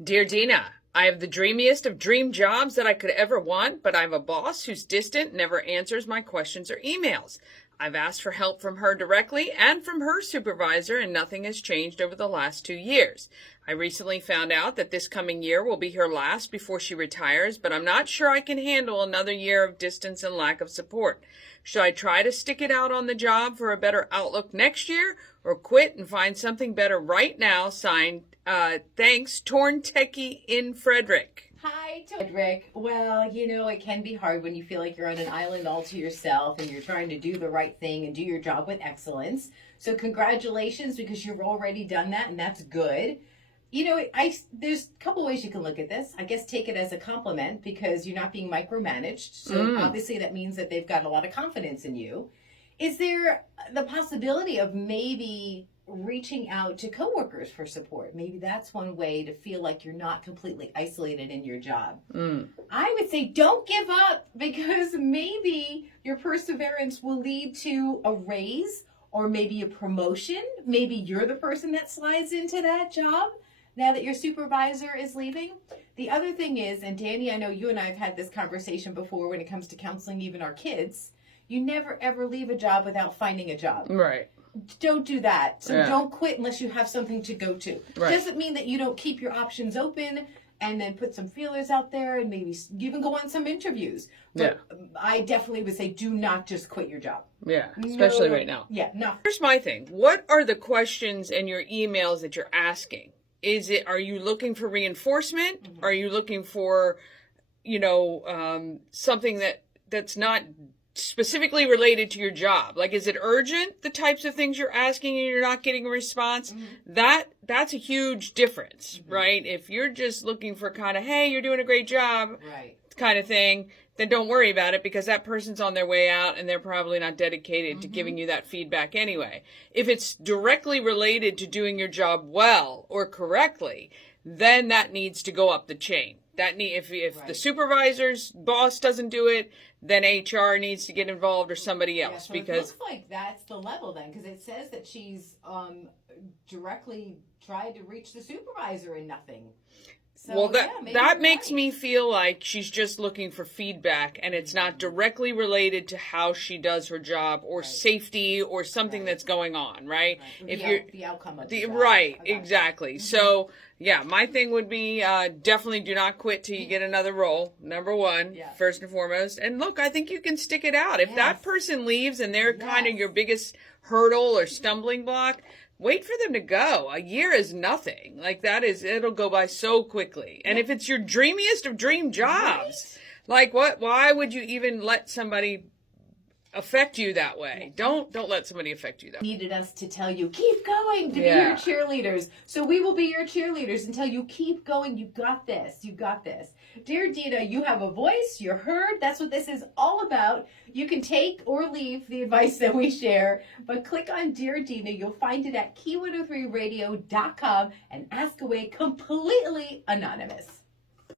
Dear Dina, I have the dreamiest of dream jobs that I could ever want, but I have a boss who's distant, never answers my questions or emails. I've asked for help from her directly and from her supervisor, and nothing has changed over the last 2 years. I recently found out that this coming year will be her last before she retires, but I'm not sure I can handle another year of distance and lack of support. Should I try to stick it out on the job for a better outlook next year, or quit and find something better right now? Signed, thanks, Torn Techie in Frederick. Hi, Frederick. Well, it can be hard when you feel like you're on an island all to yourself and you're trying to do the right thing and do your job with excellence. So congratulations, because you've already done that, and that's good. There's a couple ways you can look at this. I guess take it as a compliment because you're not being micromanaged. So obviously that means that they've got a lot of confidence in you. Is there the possibility of maybe reaching out to coworkers for support? Maybe that's one way to feel like you're not completely isolated in your job. I would say don't give up, because maybe your perseverance will lead to a raise or maybe a promotion. Maybe you're the person that slides into that job now that your supervisor is leaving. The other thing is, and Danny, I know you and I have had this conversation before when it comes to counseling even our kids, you never ever leave a job without finding a job. Right. Don't do that. So don't quit unless you have something to go to. Right. Doesn't mean that you don't keep your options open and then put some feelers out there and maybe even go on some interviews. But I definitely would say do not just quit your job. Yeah, especially right now. Yeah, no. Here's my thing. What are the questions in your emails that you're asking? Are you looking for reinforcement? Are you looking for, something that's not specifically related to your job? Like, is it urgent, the types of things you're asking and you're not getting a response? That's a huge difference, right? If you're just looking for kind of, hey, you're doing a great job, kind of thing, then don't worry about it, because that person's on their way out and they're probably not dedicated to giving you that feedback anyway. If it's directly related to doing your job well or correctly, then that needs to go up the chain. If the supervisor's boss doesn't do it, then HR needs to get involved or somebody else. So because it looks like that's the level then, because it says that she's directly tried to reach the supervisor and nothing. So, that makes me feel like she's just looking for feedback, and it's not directly related to how she does her job or safety or something that's going on, right? If the outcome of the job. Right, exactly. So, my thing would be definitely do not quit till you get another role, number one, first and foremost. And look, I think you can stick it out. If that person leaves and they're kind of your biggest hurdle or stumbling block, wait for them to go. A year is nothing. Like, it'll go by so quickly. And if it's your dreamiest of dream jobs, like why would you even let somebody affect you that way? Don't let somebody affect you that way. Needed us to tell you, keep going, to be your cheerleaders. So we will be your cheerleaders and tell you, keep going. You got this. You got this. Dear Dina, you have a voice. You're heard. That's what this is all about. You can take or leave the advice that we share, but click on Dear Dina. You'll find it at key103radio.com and ask away, completely anonymous.